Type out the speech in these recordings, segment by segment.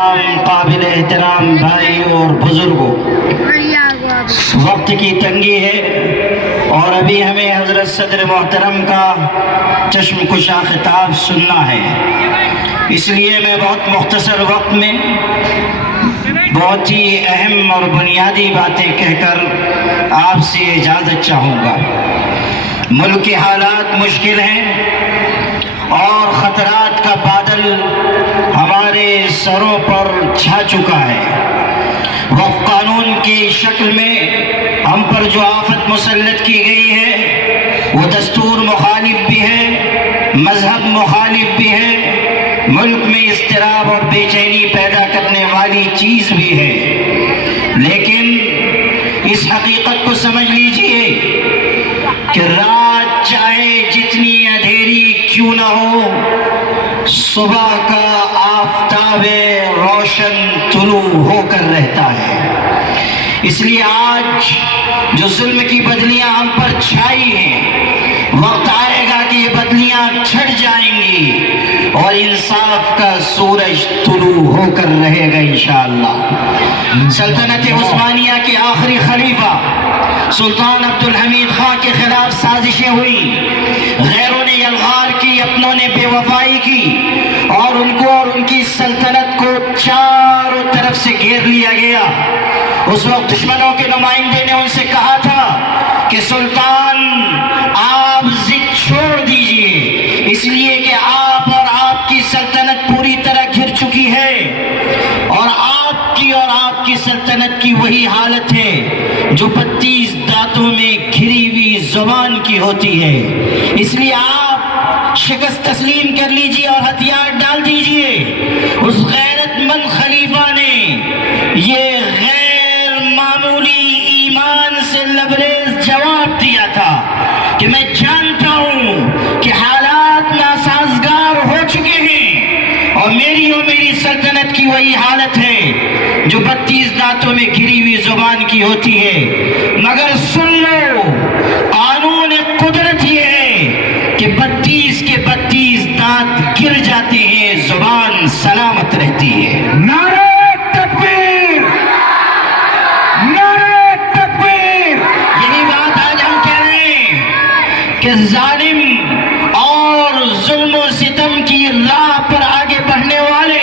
قابل احترام بھائی اور بزرگوں، وقت کی تنگی ہے اور ابھی ہمیں حضرت صدر محترم کا چشم کشا خطاب سننا ہے، اس لیے میں بہت مختصر وقت میں بہت ہی اہم اور بنیادی باتیں کہہ کر آپ سے اجازت چاہوں گا۔ ملک کے حالات مشکل ہیں اور خطرات کا بادل ہمارے سروں پر چھا چکا ہے۔ وقف قانون کی شکل میں ہم پر جو آفت مسلط کی گئی ہے وہ دستور مخالف بھی ہے، مذہب مخالف بھی ہے، ملک میں اضطراب اور بے چینی پیدا کرنے والی چیز بھی ہے، لیکن اس حقیقت کو سمجھ لیجئے کہ رات چاہے جتنی اندھیری کیوں نہ ہو، صبح کا آفتاب روشن طلوع ہو کر رہتا ہے۔ اس لیے آج جو ظلم کی بدلیاں ہم پر چھائی ہیں، وقت آئے گا کہ یہ بدلیاں چھٹ جائیں گی اور انصاف کا سورج طلوع ہو کر رہے گا انشاءاللہ۔ سلطنت عثمانیہ کے آخری خلیفہ سلطان عبدالحمید خان کے خلاف سازشیں ہوئی، غیروں نے یلغار کی، اپنوں نے بے وفائی کی اور ان کو اور ان کی سلطنت کو چاروں طرف سے گھیر لیا گیا۔ اس وقت دشمنوں کے نمائندے نے ان سے کہا تھا کہ سلطان آپ ضد چھوڑ دیجئے، اس لیے کہ آپ اور آپ کی سلطنت پوری طرح گھر چکی ہے اور آپ کی سلطنت کی وہی حالت ہے جو 32 دانتوں میں گھری ہوئی زبان کی ہوتی ہے۔ اس لیے آپ شکست تسلیم کر لیجئے اور ہتھیار ڈال دیجئے۔ اس غیرت مند خلیفہ نے یہ غیر معمولی ایمان سے لبریز جواب دیا تھا کہ میں جانتا ہوں کہ حالات ناسازگار ہو چکے ہیں اور میری سلطنت کی وہی حالت ہے جو 32 دانتوں میں گھری ہوئی زبان کی ہوتی ہے، مگر سن لو، قانون قدرت یہ ہے کہ 32 کے 32 دانت گر جاتے ہیں، زبان سلامت رہتی ہے۔ نعرہ تکبیر! نعرہ تکبیر! یہی بات آج ہم کہہ رہے ہیں کہ ظالم اور ظلم و ستم کی راہ پر آگے بڑھنے والے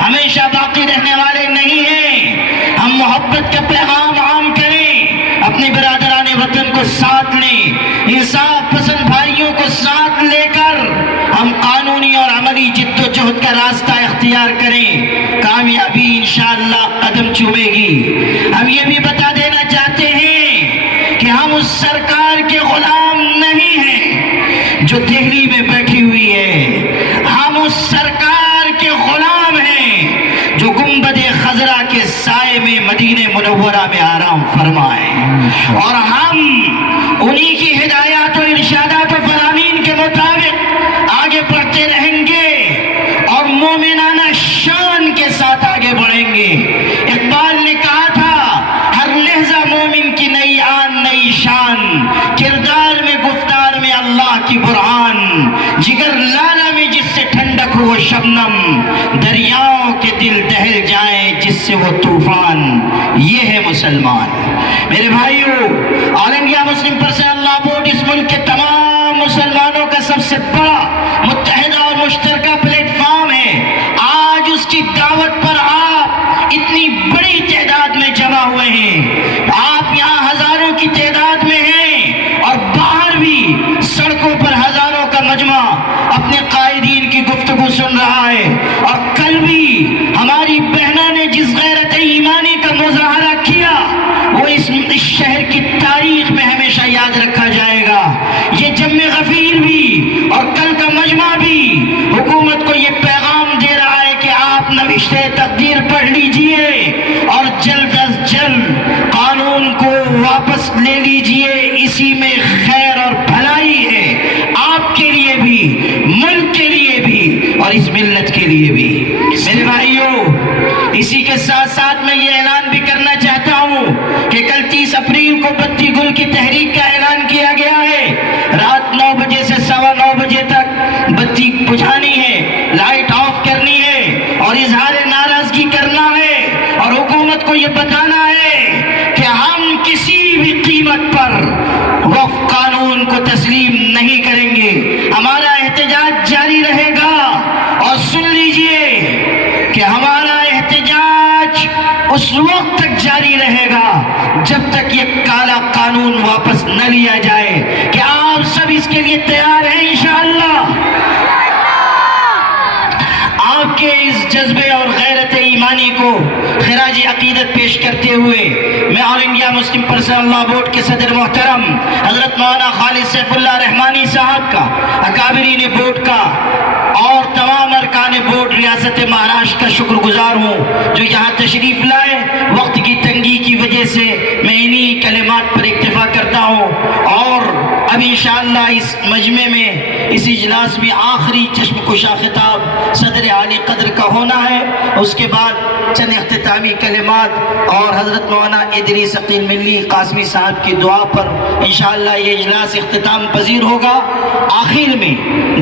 ہمیشہ باقی رہنے والے نہیں ہیں۔ ہم محبت کا پیغام عام کریں، اپنے برادران وطن کو ساتھ لیں، انصاف پسند بھائیوں کو ساتھ لے کر ہم قانونی اور عملی جد و جہد کا راستہ اختیار کریں، کامیابی انشاءاللہ قدم چومے گی۔ ہم یہ بھی بتا دینا چاہتے ہیں کہ ہم اس سرکار کے غلام نہیں ہیں جو دہلی میں بیٹھی ہوئی ہے، ہم اس سرکار کے غلام ہیں جو گنبد خضرا کے سائے میں مدینہ منورہ میں آرام فرمائیں، اور ہم انہی کی ہدایات و ارشادات و فرامین کے مطابق آگے بڑھتے رہیں گے اور مومنانہ شان کے ساتھ آگے بڑھیں گے۔ اقبال نے کہا تھا، ہر لحظہ مومن کی نئی آن نئی شان، کردار میں گفتار میں اللہ کی برہان، جگر لالا میں جس سے ٹھنڈک ہو وہ شبنم، دریاؤں کے دل دہل جائیں جس سے وہ طوفان، یہ ہے مسلمان۔ میرے بھائیو، آل انڈیا مسلم پرسنل لا بورڈ اس ملک کے تمام مسلمانوں کا سب سے بڑا متحدہ اور مشترکہ پلیٹ فارم ہے۔ آج اس کی دعوت پر آپ اتنی بڑی تعداد میں جمع ہوئے ہیں، آپ یہاں ہزاروں کی تعداد میں ہیں اور باہر بھی سڑکوں پر ہزاروں کا مجمع اپنے قائدین کی گفتگو سن رہا ہے، اور کل بھی ہماری بہنوں نے جس غیرت ایمانی کا مظاہرہ کیا وہ اس شہر کی تاریخ میں ہمیشہ یاد رکھا جائے گا۔ یہ جم غفیر بھی اور کل کا مجمع بھی حکومت کو یہ پیغام دے رہا ہے کہ آپ نوشتہ تقدیر پڑھ لیجئے اور جلد از جلد قانون کو واپس لے لیجئے، اسی میں خیر اور بھلائی ہے، آپ کے لیے بھی، ملک کے لیے بھی اور اس ملت کے لیے بھی۔ میرے بھائیوں، اسی کے ساتھ ساتھ میں یہ اعلان بھی کرنا چاہتا ہوں کہ کل 30 اپریل کو بتی گل کی تحریک کا اعلان کیا گیا ہے۔ رات 9 بجے سے 9:15 بجے تک بتی بجھانی ہے، لائٹ آف کرنی ہے اور اظہار ناراضگی اس وقت تک جاری رہے گا جب تک یہ کالا قانون واپس نہ لیا جائے. کہ آپ سب اس کے لیے تیار ہیں انشاءاللہ؟ آپ کے اس جذبے اور غیرت ایمانی کو خراج عقیدت پیش کرتے ہوئے میں آل انڈیا مسلم پرسنل لا بورڈ کے صدر محترم حضرت مولانا خالد سیف اللہ رحمانی صاحب کا، اکابرین بورڈ کا اور تمام ارکان بورڈ ریاست مہاراشٹر کا شکر گزار ہوں جو یہاں تشریف لائے. وقت کی تنگی کی وجہ سے میں انہی کلمات پر اکتفا کرتا ہوں، اور اب انشاءاللہ اس مجمع میں اس اجلاس میں آخری چشم کشا خطاب صدر عالی قدر کا ہونا ہے. اس کے بعد چند اختتامی کلمات اور حضرت مولانا ادریس عقیل ملی قاسمی صاحب کی دعا پر انشاءاللہ یہ اجلاس اختتام پذیر ہوگا. آخر میں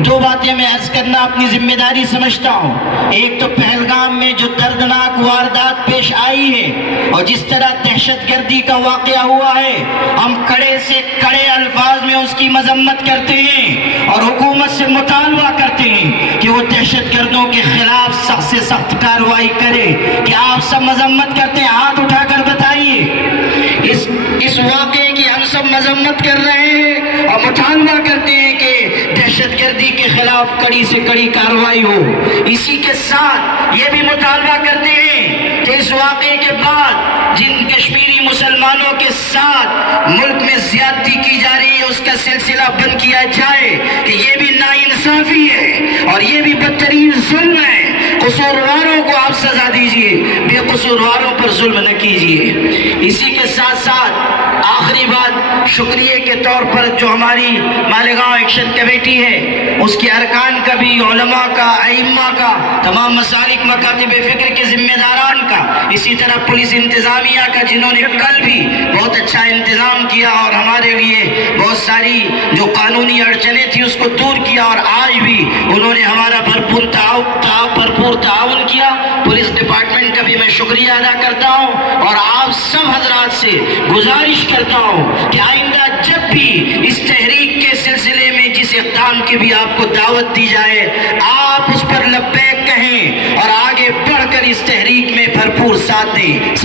دو باتیں میں عرض کرنا اپنی ذمہ داری سمجھتا ہوں. ایک تو پہلگام میں جو دردناک واردات پیش آئی ہے اور جس طرح دہشت گردی کا واقعہ ہوا ہے، ہم کڑے سے کڑے الفاظ میں اس کی مذمت کرتے ہیں اور حکومت سے مطالبہ کرتے ہیں کہ وہ دہشت گردوں کے خلاف سخت سے سخت کارروائی کرے. کہ آپ سب مذمت کرتے ہیں؟ ہاتھ اٹھا کر بتائیے. اس واقعے کی ہم سب مذمت کر رہے ہیں اور مطالبہ کرتے ہیں کہ دہشت گردی کے خلاف کڑی سے کڑی کارروائی ہو. اسی کے ساتھ یہ بھی مطالبہ کرتے ہیں کہ اس واقعے کے بعد جن کشمیری مسلمانوں کے ساتھ ملک میں زیادتی کی جا رہی ہے اس کا سلسلہ بند کیا جائے. کہ یہ بھی ناانصافی ہے اور یہ بھی بدترین ظلم ہے. قصورواروں کو آپ سزا دیجئے، بے قصورواروں پر ظلم نہ کیجئے. اسی کے ساتھ ساتھ آخری بات شکریہ کے طور پر جو ہماری مالیگاؤں ایکشن کمیٹی ہے اس کے ارکان کا بھی، علماء کا، ائمہ کا، تمام مسالک مکاتب فکر کے ذمہ داران کا، اسی طرح پولیس انتظامیہ کا جنہوں نے کل بھی بہت اچھا انتظام کیا اور ہمارے لیے بہت ساری جو قانونی اڑچنیں تھیں اس کو دور کیا، اور آج بھی انہوں نے ہمارا بھرپور تعاون کیا. پولیس ڈپارٹمنٹ کا بھی میں شکریہ ادا کرتا ہوں اور آپ سب حضرات سے گزارش کرتا ہوں کہ آئندہ جب بھی اس تحریک کے سلسلے میں جس اقدام کی بھی آپ کو دعوت دی جائے آپ اس پر لبیک کہیں اور آگے بڑھ کر اس تحریک میں بھرپور ساتھ دیں.